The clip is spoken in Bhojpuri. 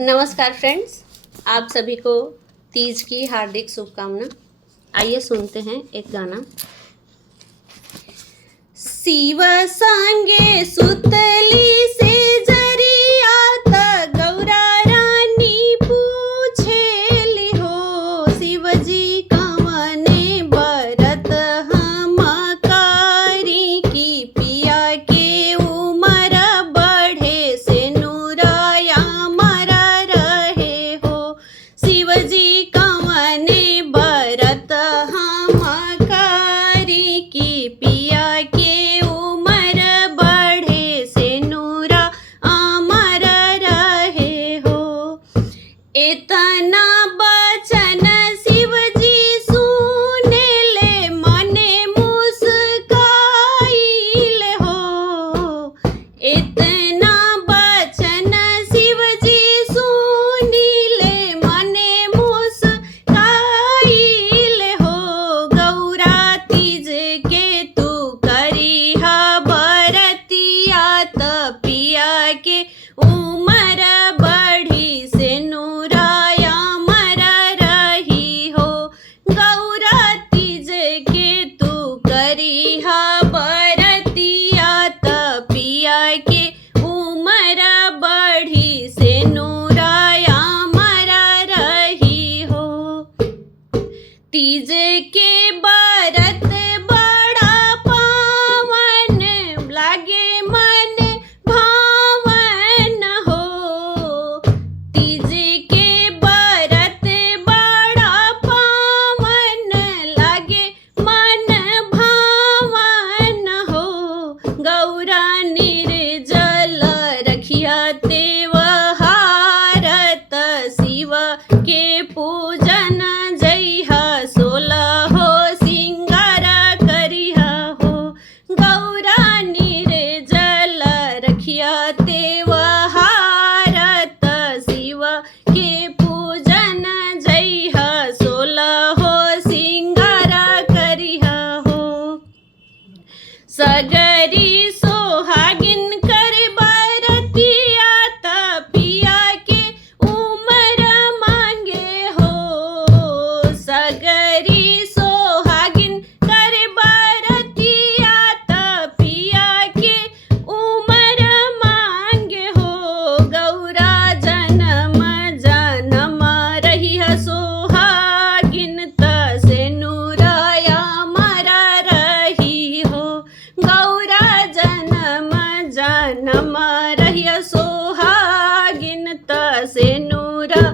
नमस्कार फ्रेंड्स, आप सभी को तीज की हार्दिक शुभकामना। आइए सुनते हैं एक गाना। शिव संगे सुतली से जरिया त गौरा रानी पूछेली हो, शिवजी कवने बरत हम करी की पिया के उमर बढ़े से नूराया मर रहे हो। शिवजी कवने बरत हम करी की पिया के उमर बढ़े से नूरा अमर रहे हो। इतना बचन शिवजी सुने ले मने मुस्काइल हो। इतना बचन शिवजी सुनी ले मने मुस्काइल हो। गौरा तीज के तू करिहा बरतिया त पिया के उमर बढ़ी से नूराया मर रही हो। गौरा तीज के तू करिहा बरतिया त पिया के उमर बढ़ी से नूराया मर रही हो। तीज के बरत बड़ा पावन लागे मन भावन हो। तीज के बरत बड़ा पावन लागे मन भावन हो। गौरा निर्जल रखिया तेवहारत शिव के पूजन जइहा सोलहो सिंगार करिहा हो। गौरा निर्जल रखिया तेवहारत शिव के पूजन जइहा सोलहो सिंगार करिहा हो। सगरी सोहागिन कर बरतिया त पिया के उमर मांगे हो। सगरी सोहागिन कर बरतिया त पिया के उमर मांगे हो। गौरा जन्म जन्म रहिहा सोहागिन त से नूराया मर रही हो। गौरा जन्म जन्म रहिया सोहागिन त से नूरा